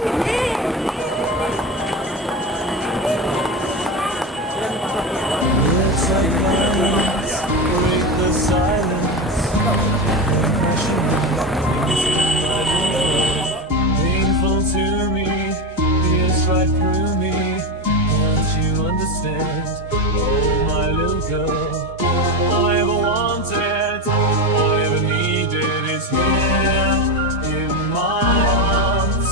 It's like violence, break the silence. Crashing painful to me, pierce right through me. Can't you understand? Oh, my little girl. All I ever wanted, all I ever needed is here in my arms.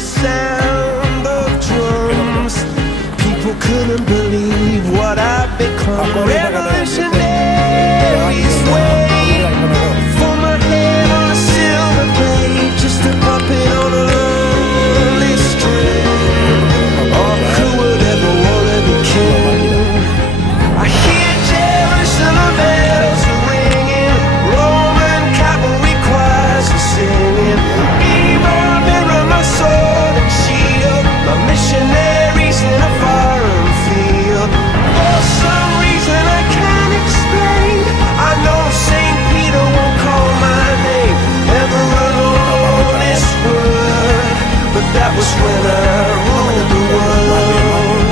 the sound of drums. People couldn't believe what I'd become. Revolutionaries wait for my head on a silver plate, just a puppet on a lonely string. Oh, who would ever wanna be king? I hear Jerusalem bells are ringing, Roman cavalry choirs are singing. Be my mirror, my sword and shield, my missionaries in a foreign field. For some reason I can't explain, I know St. Peter won't call my name ever alone on this world, but that was when I ruled the world.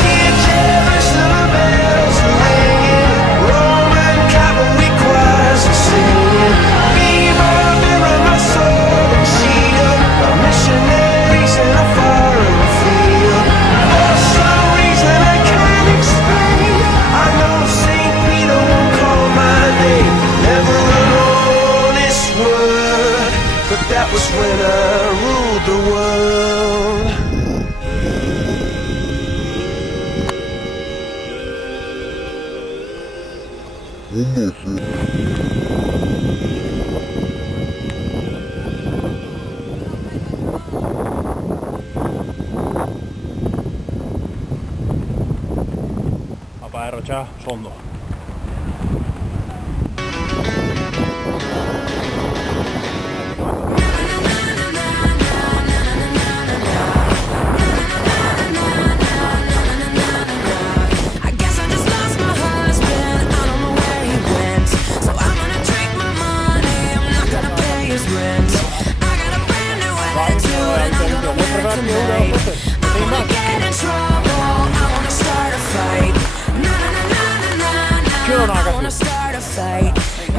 Hear Jerusalem bells are ringing, Roman cavalry choirs are singing. Be my mirror, my sword and shield, my missionaries in a foreign field. For some reason I can't explain, I know St. Peter won't call my name never alone on this world, but that was when I ruled the world. Apa ero già fondo. I guess I just lost my husband, I don't know where he went. So I'm gonna drink my money, I'm not gonna pay his rent. I got a brand new attitude and I'm gonna wear it tonight. I wanna get in trouble, I wanna start a fight. Na na na na na na na, I wanna start a fight.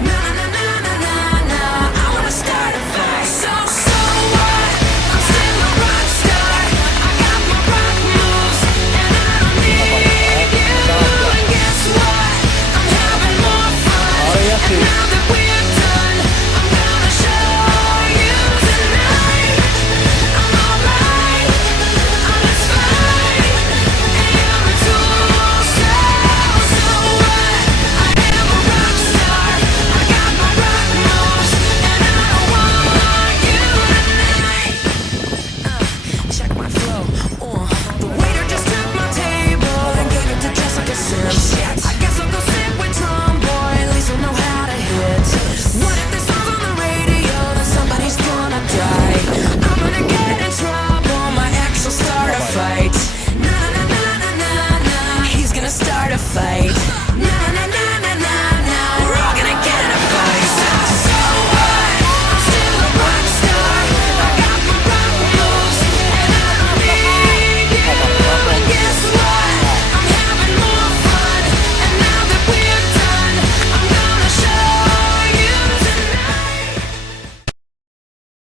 Na na na na na na na, I wanna start a fight. So what? I'm still a rock star. I got my rock moves and I don't need you. And guess what? I'm having more fun. And now that we're done, I'm gonna show you tonight. I'm alright, I'm just fine. And you're a tool, so what? I am a rock star. I got my rock moves and I don't want you tonight. Check my flow. The waiter just took my table and gave it to Jessica Sims. I guess I'll go sit with Tom Boy, at least I'll know how to hit. What if this song's on the radio, then somebody's gonna die? I'm gonna get in trouble, my ex will start a fight. Na na na na na na, he's gonna start a fight. Na